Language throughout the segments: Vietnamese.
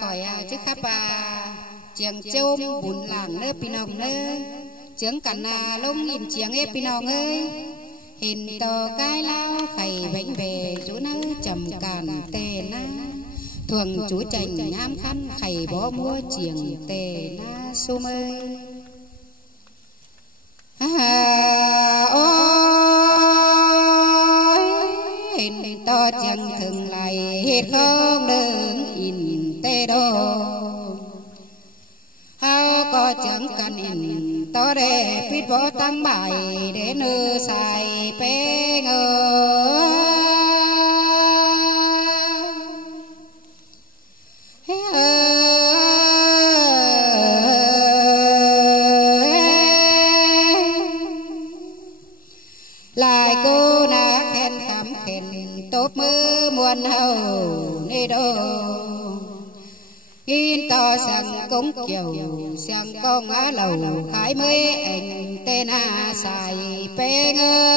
khỏi chứ khắp chiang châu bún làng nơi pinong nơi chướng cẩn lông nhìn chiang ép pinong ơi hình tờ cái lao khẩy bánh về chỗ nào trầm càn tề na thường chú chành nhám khăn khẩy bó mua chiang tề na sum ơi ôi hình to chẳng thường lại hết không đừng in tê đô hao có chẳng cần in to để biết võ tăng bài để nữ xài bê ngờ lại cô na khen khám khen tốt mơ muôn hầu nê đô in to sang cúng kiều sang con á lầu khái mới anh tên xài bê ngơ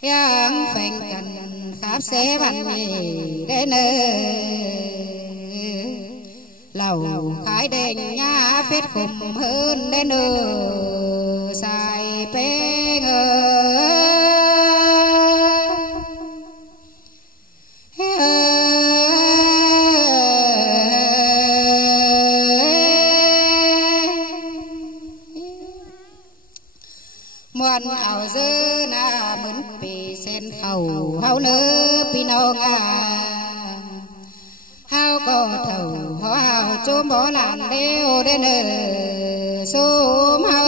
yang phèn cần khắp xế bàn mì đến lầu khái đèn nhá phết khùng hơn đến xài bê ngơ muôn ảo dơ na mướn bì sen khẩu hao nơ pinong hao có thầu họ hao chôm bỏ làn đeo đến xôm hao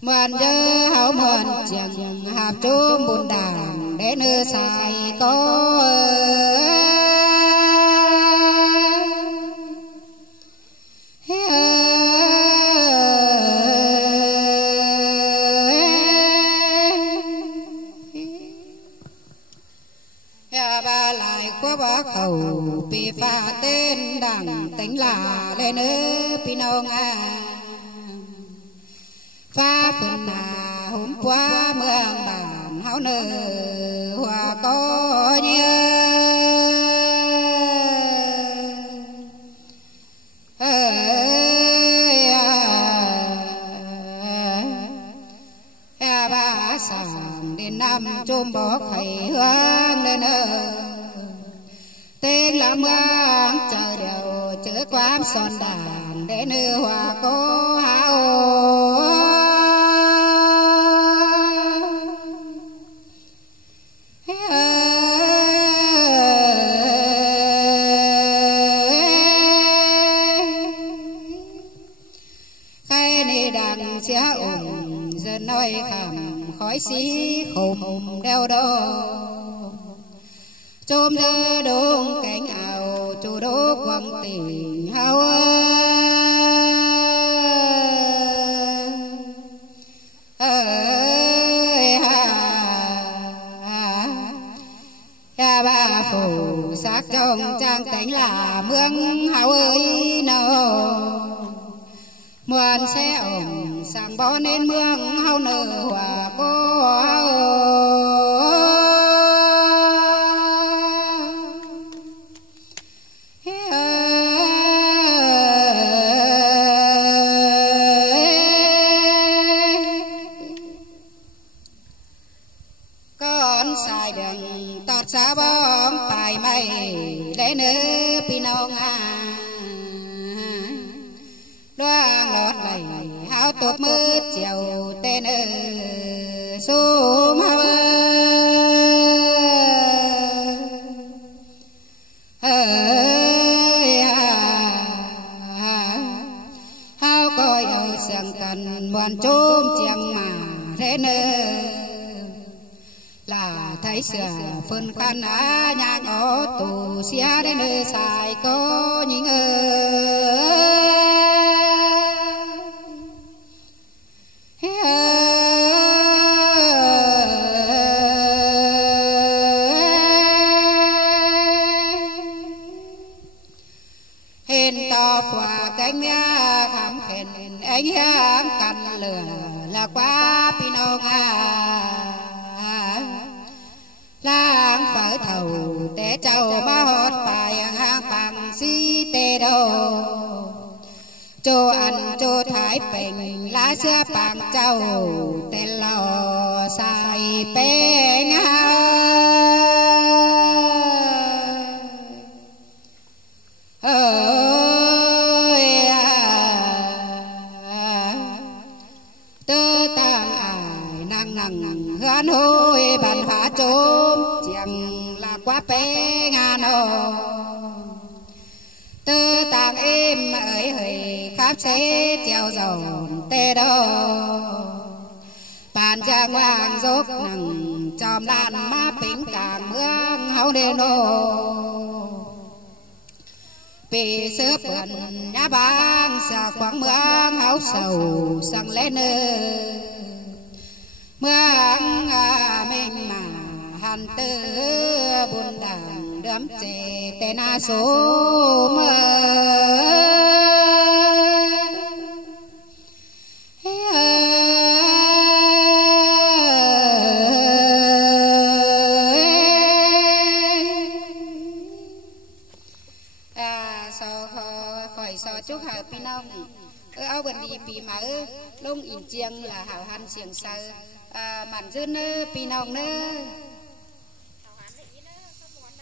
muôn dơ hao muôn chẳng hạp chôm buồn đàn đến xài có ba lại qua bá khẩu bị pha tên đảng tính là lên pinong pha phần hôm qua mương bản háo nơ hòa có nhớ ba sàng đến năm chôm bó khẩy hương lên tên là mương chờ đều chữ quám son đàn để nữ hòa có hao khai ni đàn xia dân nói khảm khói xí khùng đeo đô chôm dơ đông cánh ảo chủ đô quang tình hao ya ba phủ xác trong trang cánh là mương hao ơi nào muôn xe ổng sang bó nên mương hao nở hòa cô con xài đường tọt xa bóng bài mây để nữ pinong đoan lót đầy háo tốt mưa chiều tên xôm hao hao coi ở sang cần muôn chôm chiang mà thế là thấy xưa phân khăn nhang ở tù xia đến nơi xài có những anh khám khen anh cắn lửa là quá pi nông lang phải thầu té trâu mà hót phải bằng si tê đồ cho ăn cho thái bình lá sữa bằng trâu tê lò xài bê nha ơi tơ tàng ai năng năng hân hôi bàn phá trôm chẳng là quá bé ngàn hồ tơ tàng êm ấy hơi khắp xế treo dầu tê đô bàn giang hoàng dốc nằng chòm lan má bính càng mương hấu đê nô bị sớp bẩn nhá bang xa quảng mương hấu sầu sang lên mương mình mà hàn tư buồn đảng đấm chê tên số mơ chúc hào pi nông áo quần đi pi máu lông in chiêng là hào han xiềng sơ màn dưa nơ pi nông nơ